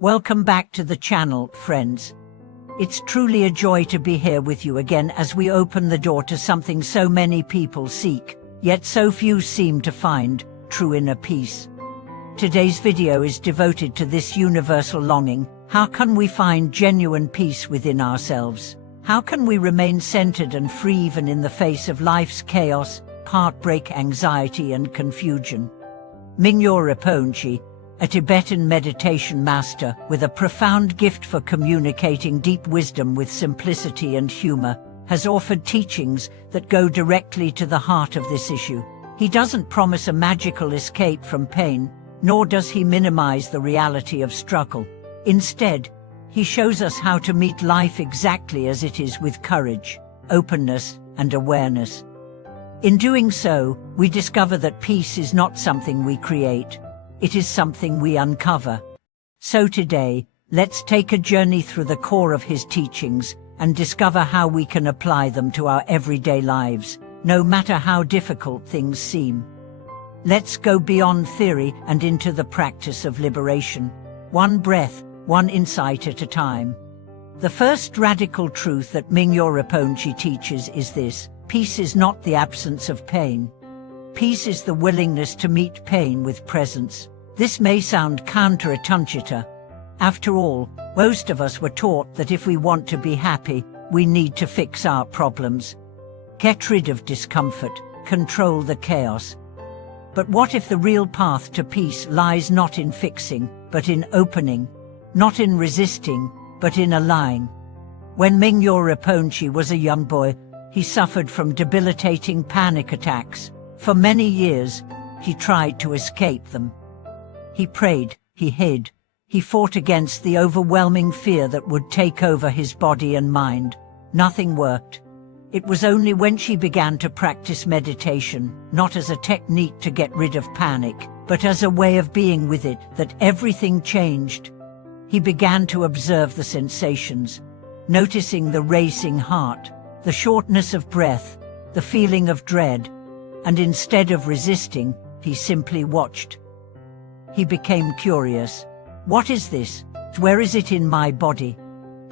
Welcome back to the channel, friends. It's truly a joy to be here with you again as we open the door to something so many people seek, yet so few seem to find: true inner peace. Today's video is devoted to this universal longing. How can we find genuine peace within ourselves? How can we remain centered and free even in the face of life's chaos, heartbreak, anxiety, and confusion? Mingyur Rinpoche, a Tibetan meditation master with a profound gift for communicating deep wisdom with simplicity and humor, has offered teachings that go directly to the heart of this issue. He doesn't promise a magical escape from pain, nor does he minimize the reality of struggle. Instead, he shows us how to meet life exactly as it is, with courage, openness, and awareness. In doing so, we discover that peace is not something we create. It is something we uncover. So today, let's take a journey through the core of his teachings and discover how we can apply them to our everyday lives, no matter how difficult things seem. Let's go beyond theory and into the practice of liberation. One breath, one insight at a time. The first radical truth that Mingyur Rinpoche teaches is this: peace is not the absence of pain. Peace is the willingness to meet pain with presence. This may sound counterintuitive. After all, most of us were taught that if we want to be happy, we need to fix our problems, get rid of discomfort, control the chaos. But what if the real path to peace lies not in fixing, but in opening, not in resisting, but in allowing? When Mingyur Rinpoche was a young boy, he suffered from debilitating panic attacks. For many years, he tried to escape them. He prayed, he hid, he fought against the overwhelming fear that would take over his body and mind. Nothing worked. It was only when she began to practice meditation, not as a technique to get rid of panic, but as a way of being with it, that everything changed. He began to observe the sensations, noticing the racing heart, the shortness of breath, the feeling of dread. And instead of resisting, he simply watched. He became curious. What is this? Where is it in my body?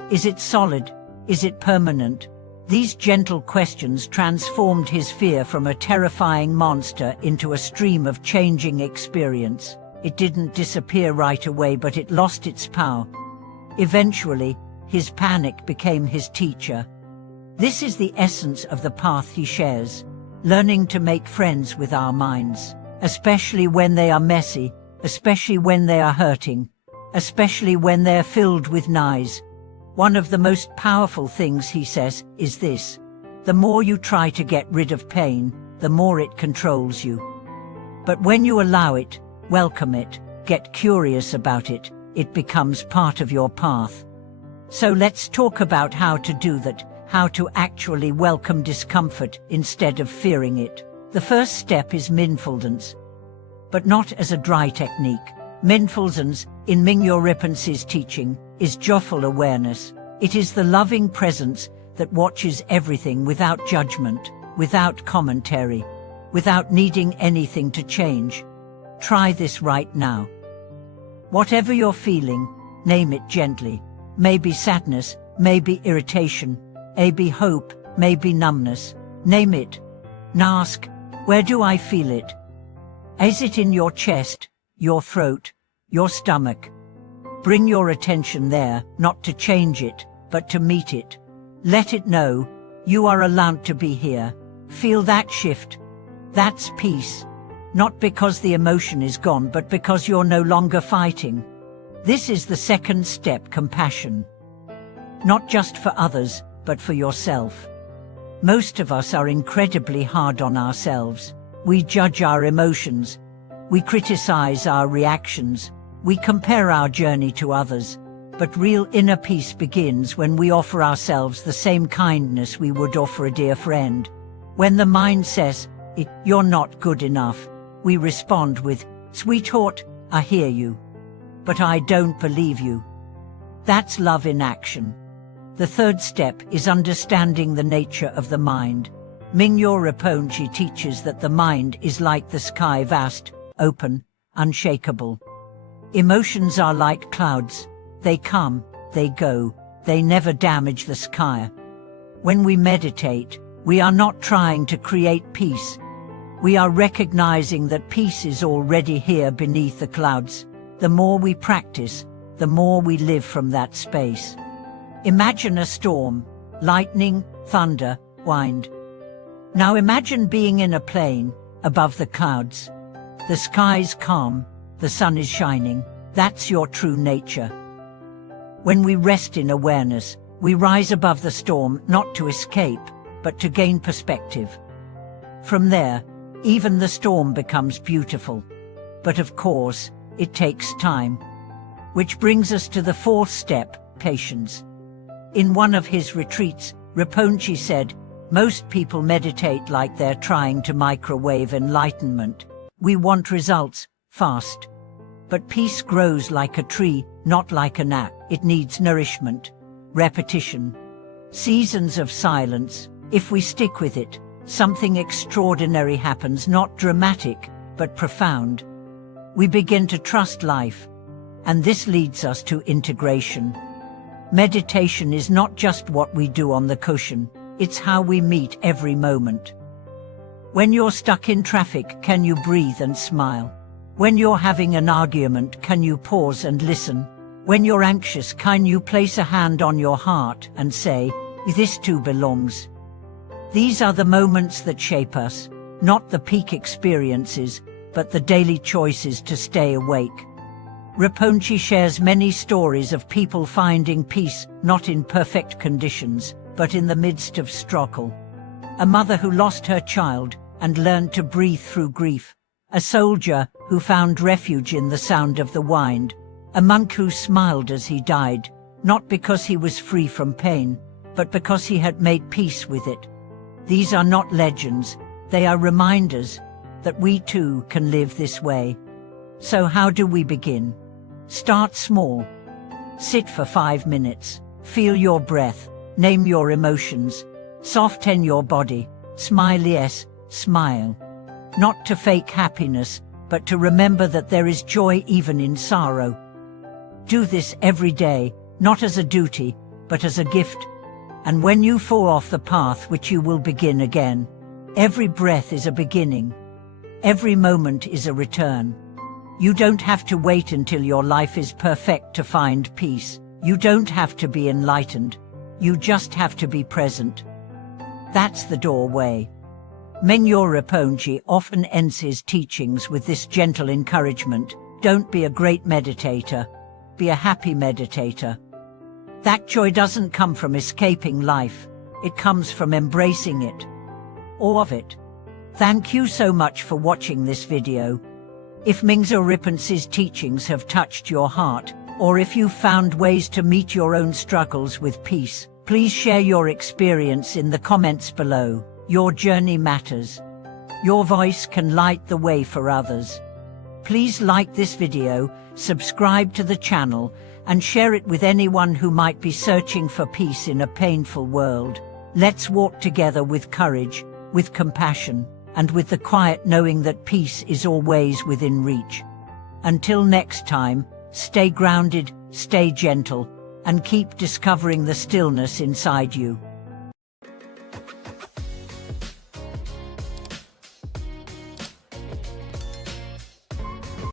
Is it solid? Is it permanent? These gentle questions transformed his fear from a terrifying monster into a stream of changing experience. It didn't disappear right away, but it lost its power. Eventually, his panic became his teacher. This is the essence of the path he shares. Learning to make friends with our minds, especially when they are messy, especially when they are hurting, especially when they're filled with noise. One of the most powerful things he says is this: the more you try to get rid of pain, the more it controls you. But when you allow it, welcome it, get curious about it, it becomes part of your path. So let's talk about how to do that. How to actually welcome discomfort instead of fearing it. The first step is mindfulness, but not as a dry technique. Mindfulness, in Mingyur Rinpoche's teaching, is joyful awareness. It is the loving presence that watches everything without judgment, without commentary, without needing anything to change. Try this right now. Whatever you're feeling, name it gently. Maybe sadness, maybe irritation, maybe hope, maybe numbness. Name it. Now ask, where do I feel it? Is it in your chest, your throat, your stomach? Bring your attention there, not to change it, but to meet it. Let it know, you are allowed to be here. Feel that shift. That's peace. Not because the emotion is gone, but because you're no longer fighting. This is the second step: compassion. Not just for others, but for yourself. Most of us are incredibly hard on ourselves. We judge our emotions. We criticize our reactions. We compare our journey to others. But real inner peace begins when we offer ourselves the same kindness we would offer a dear friend. When the mind says, "You're not good enough," we respond with, "Sweetheart, I hear you, but I don't believe you." That's love in action. The third step is understanding the nature of the mind. Mingyur Rinpoche teaches that the mind is like the sky, vast, open, unshakable. Emotions are like clouds. They come, they go, they never damage the sky. When we meditate, we are not trying to create peace. We are recognizing that peace is already here beneath the clouds. The more we practice, the more we live from that space. Imagine a storm, lightning, thunder, wind. Now imagine being in a plane, above the clouds. The sky's calm, the sun is shining. That's your true nature. When we rest in awareness, we rise above the storm, not to escape, but to gain perspective. From there, even the storm becomes beautiful. But of course, it takes time. Which brings us to the fourth step, patience. In one of his retreats, Rinpoche said, "Most people meditate like they're trying to microwave enlightenment. We want results, fast. But peace grows like a tree, not like an app. It needs nourishment, repetition, seasons of silence. If we stick with it, something extraordinary happens, not dramatic, but profound. We begin to trust life, and this leads us to integration. Meditation is not just what we do on the cushion, it's how we meet every moment. When you're stuck in traffic, can you breathe and smile? When you're having an argument, can you pause and listen? When you're anxious, can you place a hand on your heart and say, "This too belongs"? These are the moments that shape us, not the peak experiences, but the daily choices to stay awake. Rinpoche shares many stories of people finding peace, not in perfect conditions, but in the midst of struggle. A mother who lost her child and learned to breathe through grief. A soldier who found refuge in the sound of the wind. A monk who smiled as he died, not because he was free from pain, but because he had made peace with it. These are not legends, they are reminders that we too can live this way. So how do we begin? Start small. Sit for 5 minutes. Feel your breath. Name your emotions. Soften your body. Smile, yes, smile. Not to fake happiness, but to remember that there is joy even in sorrow. Do this every day, not as a duty, but as a gift. And when you fall off the path, which you will begin again, every breath is a beginning. Every moment is a return. You don't have to wait until your life is perfect to find peace. You don't have to be enlightened. You just have to be present. That's the doorway. Mingyur Rinpoche often ends his teachings with this gentle encouragement: don't be a great meditator, be a happy meditator. That joy doesn't come from escaping life, it comes from embracing it. All of it. Thank you so much for watching this video. If Mingyur Rinpoche's teachings have touched your heart, or if you found ways to meet your own struggles with peace, please share your experience in the comments below. Your journey matters. Your voice can light the way for others. Please like this video, subscribe to the channel, and share it with anyone who might be searching for peace in a painful world. Let's walk together with courage, with compassion, and with the quiet knowing that peace is always within reach. Until next time, stay grounded, stay gentle, and keep discovering the stillness inside you.